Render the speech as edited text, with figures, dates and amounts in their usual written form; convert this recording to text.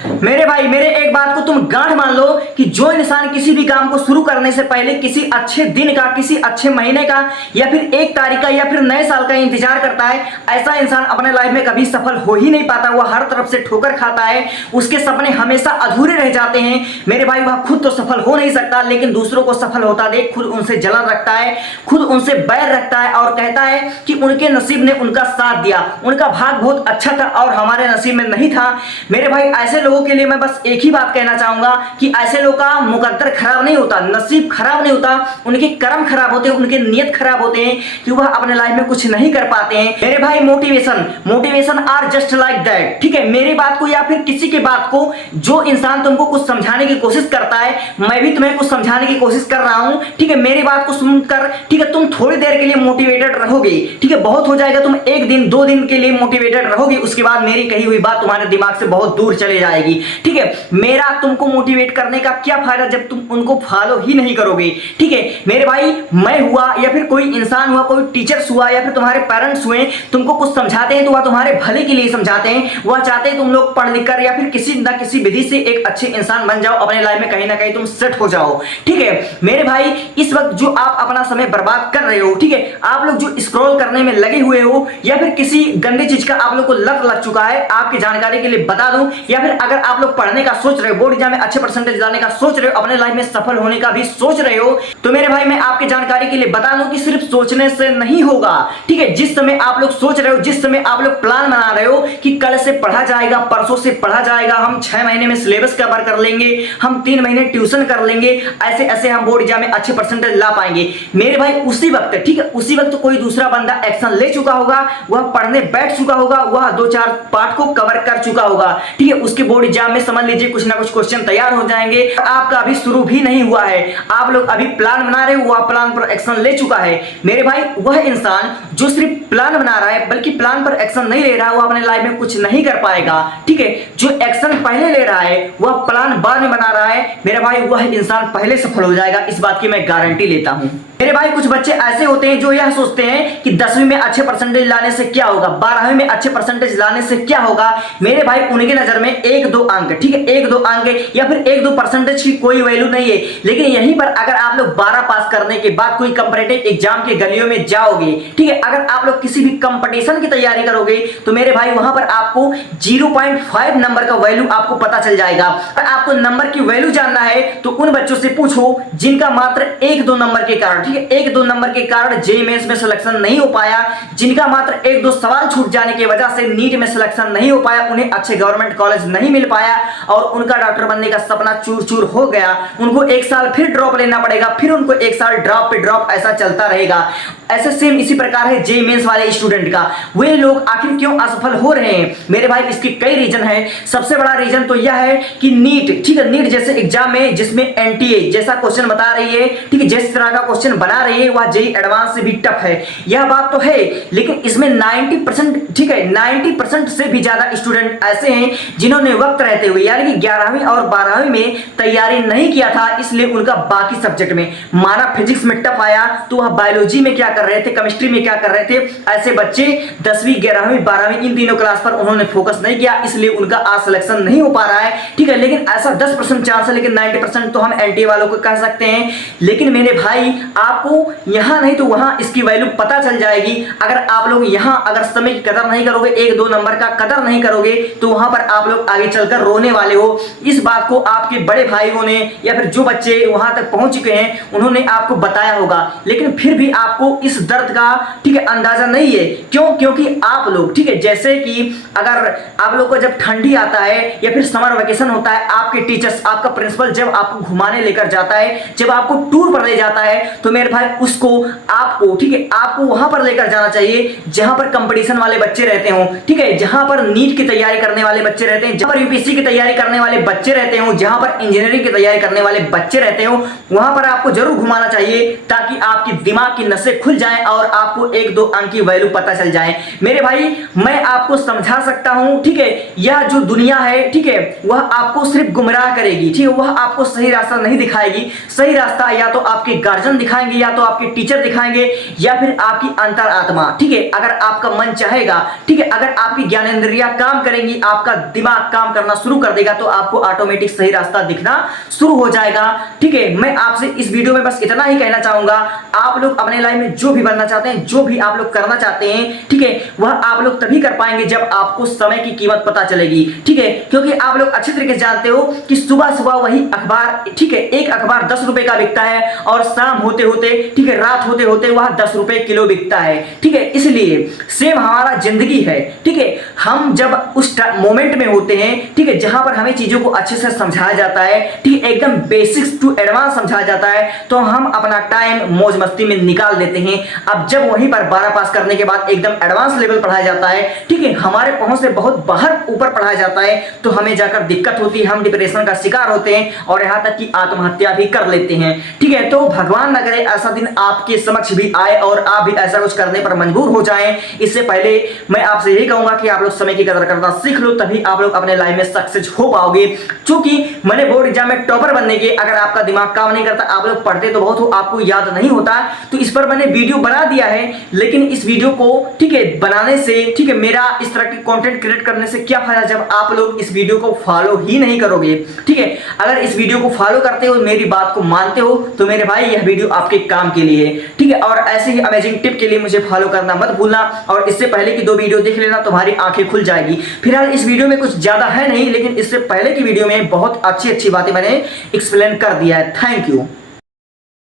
मेरे भाई मेरे एक बात को तुम गांठ मान लो कि जो इंसान किसी भी काम को शुरू करने से पहले किसी अच्छे दिन का, किसी अच्छे महीने का या फिर 1 तारीख का या फिर नए साल का इंतजार करता है, ऐसा इंसान अपने लाइफ में कभी सफल हो ही नहीं पाता। वह हर तरफ से ठोकर खाता है, उसके सपने हमेशा अधूरे रह जाते हैं। मेरे भाई वह खुद तो सफल हो नहीं सकता, लेकिन दूसरों को सफल होता देख खुद उनसे जलन रखता है, खुद उनसे बैर रखता है और कहता है कि उनके नसीब ने उनका साथ दिया, उनका भाग बहुत अच्छा था और हमारे नसीब में नहीं था। मेरे भाई ऐसे लोगों के लिए मैं बस एक ही बात कहना चाहूंगा कि ऐसे लोगों का मुकद्दर खराब नहीं होता, नसीब खराब नहीं होता, उनके कर्म खराब होते हैं, उनके नियत खराब होते हैं कि वह अपने लाइफ में कुछ नहीं कर पाते हैं। मेरे भाई motivation are just like that. ठीक है, मेरी बात को या फिर किसी की बात को जो इंसान तुमको कुछ समझाने की कोशिश करता है, मैं भी तुम्हें कुछ समझाने की कोशिश कर रहा हूं। ठीक है, मेरी बात को सुनकर ठीक है तुम थोड़ी देर के लिए मोटिवेटेड रहोगे। ठीक है, बहुत हो जाएगा, तुम 1 दिन 2 दिन के लिए मोटिवेटेड रहोगे, उसके बाद मेरी कही हुई बात तुम्हारे दिमाग से बहुत दूर चले जाएगी। ठीक है, मेरा तुमको मोटिवेट करने का क्या फायदा जब तुम उनको फॉलो ही नहीं करोगे। ठीक है मेरे भाई, मैं हुआ या फिर कोई इंसान हुआ, कोई टीचर्स हुआ या फिर तुम्हारे पेरेंट्स हुए, तुमको कुछ समझाते हैं तो वह तुम्हारे भले के लिए समझाते हैं। वह चाहते हैं तुम लोग पढ़ लिख कर या फिर किसी ना किसी विधि से एक अच्छे इंसान बन जाओ, अपने लाइफ में कहीं ना कहीं तुम सेट हो जाओ। ठीक है मेरे भाई, इस वक्त जो आप अपना समय बर्बाद कर रहे हो, ठीक है, आप लोग जो स्क्रॉल करने में लगे हुए हो या फिर किसी गंदी चीज का आप लोग को लत लग चुका है, आपकी जानकारी के लिए बता दूं, या फिर अगर आप लोग पढ़ने का सोच रहे हो, बोर्ड एग्जाम में अच्छे परसेंटेज लाने का सोच रहे हो, अपने लाइफ में सफल होने का भी सोच रहे हो, तो मेरे भाई मैं आपकी जानकारी के लिए बता दूं कि सिर्फ सोचने से नहीं होगा। ठीक है, जिस समय आप लोग सोच रहे हो, जिस समय आप लोग प्लान बना रहे हो कि कल से पढ़ा जाएगा, परसों से पढ़ा जाएगा, हम 6 महीने में सिलेबस कवर कर लेंगे, हम 3 महीने ट्यूशन कर लेंगे, ऐसे ऐसे हम बोर्ड एग्जाम में अच्छे परसेंटेज ला पाएंगे। मेरे भाई उसी वक्त, ठीक है, उसी वक्त कोई दूसरा बंदा एक्शन ले चुका होगा, वह पढ़ने बैठ चुका होगा, वह 2-4 पार्ट को कवर कर चुका होगा। ठीक है, उसके बोर्ड एग्जाम में समझ लीजिए कुछ ना कुछ क्वेश्चन तैयार हो जाएंगे। आपका अभी शुरू भी नहीं हुआ है, आप लोग अभी प्लान बना रहे हो, वह प्लान पर एक्शन ले चुका है। मेरे भाई वह इंसान जो सिर्फ प्लान बना रहा है बल्कि प्लान पर एक्शन नहीं ले रहा, वो अपने लाइफ में कुछ नहीं कर पाएगा। ठीक है, जो एक्शन पहले ले रहा है वह प्लान बाद में बना रहा है, मेरे भाई वह इंसान पहले सफल हो जाएगा, इस बात की मैं गारंटी लेता हूं। मेरे भाई कुछ बच्चे ऐसे होते हैं जो यह सोचते हैं कि 10वीं में अच्छे परसेंटेज लाने से क्या होगा, 12वीं में अच्छे परसेंटेज लाने से क्या होगा। मेरे भाई उनके नजर में 1-2 अंक, ठीक है, 1-2 अंक या फिर 1-2 परसेंटेज की कोई वैल्यू नहीं है। लेकिन यहीं पर अगर आप लोग 12 पास करने के बाद कोई कंपटीटिव एग्जाम के गलियों में जाओगे, ठीक है, अगर आप लोग किसी भी कंपटीशन की तैयारी करोगे तो मेरे भाई वहां पर आपको 0.5 नंबर का वैल्यू आपको पता चल जाएगा। अगर आपको नंबर की वैल्यू जानना है तो उन बच्चों से पूछो जिनका मात्र 1-2 नंबर के कारण, ठीक है, 1-2 नंबर के कारण जेईई मेंस में सिलेक्शन नहीं हो पाया, जिनका मात्र 1-2 सवाल छूट जाने की वजह से नीट में सिलेक्शन नहीं हो पाया, उन्हें अच्छे गवर्नमेंट कॉलेज नहीं मिल पाया और उनका डॉक्टर बनने का सपना चूर चूर हो गया। उनको 1 साल फिर ड्रॉप लेना पड़ेगा, फिर उनको 1 साल ड्रॉप पे ड्रॉप ऐसा चलता रहेगा। ऐसे सेम इसी प्रकार है जेईई मेंस वाले स्टूडेंट का। वे लोग आखिर क्यों असफल हो रहे हैं? मेरे भाई इसके कई रीजन है। सबसे बड़ा रीजन तो यह है कि नीट, ठीक है, नीट जैसे एग्जाम में जिसमें एनटीए जैसा क्वेश्चन बता रही है, ठीक है, जिस तरह का क्वेश्चन बना रही है वह जेईई एडवांस से भी टफ है, यह बात तो है। लेकिन इसमें 90%, ठीक है, 90% से भी ज्यादा स्टूडेंट ऐसे हैं जिन्होंने वक्त रहते हुए यानी कि 11वीं और 12वीं में तैयारी नहीं किया था, इसलिए उनका बाकी सब्जेक्ट में माना फिजिक्स में टफ आया तो वह बायोलॉजी में क्या कर रहे थे, केमिस्ट्री में क्या कर रहे थे। ऐसे बच्चे 10वीं 11वीं 12वीं इन तीनों क्लास पर उन्होंने फोकस नहीं किया, इसलिए उनका आज सिलेक्शन नहीं हो पा रहा है। ठीक है, लेकिन ऐसा 10% चांस है, लेकिन 90% तो हम एनटीए वालों को कह सकते हैं। लेकिन मेरे भाई आपको यहां नहीं तो वहां इसकी वैल्यू पता चल जाएगी। अगर आप लोग यहां अगर समय की कदर नहीं करोगे, 1-2 नंबर का कदर नहीं करोगे तो वहां पर आप लोग आगे चलकर रोने वाले हो। इस बात को आपके बड़े भाइयों ने या फिर जो बच्चे वहां तक पहुंच चुके हैं उन्होंने आपको बताया होगा, लेकिन फिर भी आपको इस दर्द का, ठीक है, अंदाजा नहीं है। क्यों? क्योंकि आप लोग, ठीक है, जैसे कि अगर आप लोग को जब ठंडी आता है या फिर समर वेकेशन होता है, आपके टीचर्स, आपका प्रिंसिपल जब आपको घुमाने लेकर जाता है, जब आपको टूर पर ले जाता है तो मेरे भाई उसको आपको, ठीक है, आपको वहां पर लेकर जाना चाहिए जहां पर कंपटीशन वाले बच्चे रहते हो, ठीक है, जहां पर नीट की तैयारी करने वाले बच्चे रहते हैं, जहां पर यूपीएससी की तैयारी करने वाले बच्चे रहते हो, जहां पर इंजीनियरिंग की तैयारी करने वाले बच्चे रहते हो, वहां पर आपको जरूर घुमाना चाहिए ताकि आपकी दिमाग की नसें खुल जाए और आपको 1-2 अंक की वैल्यू पता चल जाए। मेरे भाई मैं आपको समझा सकता हूं, ठीक है, यह जो दुनिया है, ठीक है, वह आपको सिर्फ गुमराह करेगी, ठीक है, वह आपको सही रास्ता नहीं दिखाएगी। सही रास्ता या तो आपके गार्जियन दिखाएंगे, या तो आपके टीचर दिखाएंगे, या फिर आपकी अंतरात्मा, ठीक है। अगर आपका मन चाहेगा, ठीक है, अगर आपकी ज्ञानेंद्रियां काम करेंगी, आपका दिमाग काम करना शुरू कर देगा, तो आपको ऑटोमेटिक सही रास्ता दिखना शुरू हो जाएगा, ठीक है। मैं आपसे इस वीडियो में बस इतना ही कहना चाहूंगा, आप लोग अपने लाइफ में जो भी बनना चाहते हैं, जो भी आप लोग करना चाहते हैं, ठीक है, वह आप लोग तभी कर पाएंगे जब आपको समय की कीमत पता चलेगी, ठीक है। क्योंकि आप लोग अच्छी तरीके से जानते हो कि सुबह सुबह वही अखबार, ठीक है, एक अखबार 10 रुपए का बिकता है और शाम होते होते, ठीक है, रात होते होते वह 10 रुपए किलो बिकता है, ठीक है। इसलिए सेम हमारा जिंदगी है, ठीक है। हम जब उस मोमेंट में होते हैं, ठीक है, जहां पर हमें चीजों को अच्छे से समझाया जाता है, ठीक है, एकदम बेसिक्स टू एडवांस समझाया जाता है, तो हम अपना टाइम मौज मस्ती में निकाल देते हैं। अब जब वहीं पर 12 पास करने के बाद एकदम एडवांस लेवल पढ़ाया जाता है, ठीक है, हमारे पहुंच से बहुत बाहर ऊपर पढ़ाया जाता है, तो हमें जाकर दिक्कत होती है, हम डिप्रेशन का शिकार होते हैं और यहां तक कि आत्महत्या भी कर लेते हैं, ठीक है। तो भगवान न करे ऐसा दिन आपके समक्ष भी आए और आप भी ऐसा कुछ करने पर मजबूर हो जाएं। इससे पहले मैं आपसे यही कहूंगा कि आप लोग समय की कदर करना सीख लो, तभी आप लोग अपने लाइफ में सक्सेस हो पाओगे। क्योंकि मैंने बोर्ड एग्जाम में टॉपर बनने के, अगर आपका दिमाग काम नहीं करता, आप लोग पढ़ते तो बहुत हो, आपको याद नहीं होता, तो इस पर मैंने वीडियो बना दिया है। लेकिन इस वीडियो को, ठीक है, बनाने से, ठीक है, मेरा इस तरह की कंटेंट क्रिएट करने से क्या फायदा जब आप लोग इस वीडियो को फॉलो ही नहीं करोगे, ठीक है। अगर इस वीडियो को फॉलो करते हो, मेरी बात को मानते हो, तो मेरे भाई यह वीडियो आपके काम के लिए, ठीक है। और ऐसे ही अमेजिंग टिप के लिए मुझे फॉलो करना मत भूलना, और इससे पहले की 2 वीडियो देख लेना, तुम्हारी आंखें खुल जाएगी। फिलहाल इस वीडियो में कुछ ज्यादा है नहीं, लेकिन इससे पहले की वीडियो में बहुत अच्छी अच्छी बातें मैंने एक्सप्लेन कर दिया है। Thank you.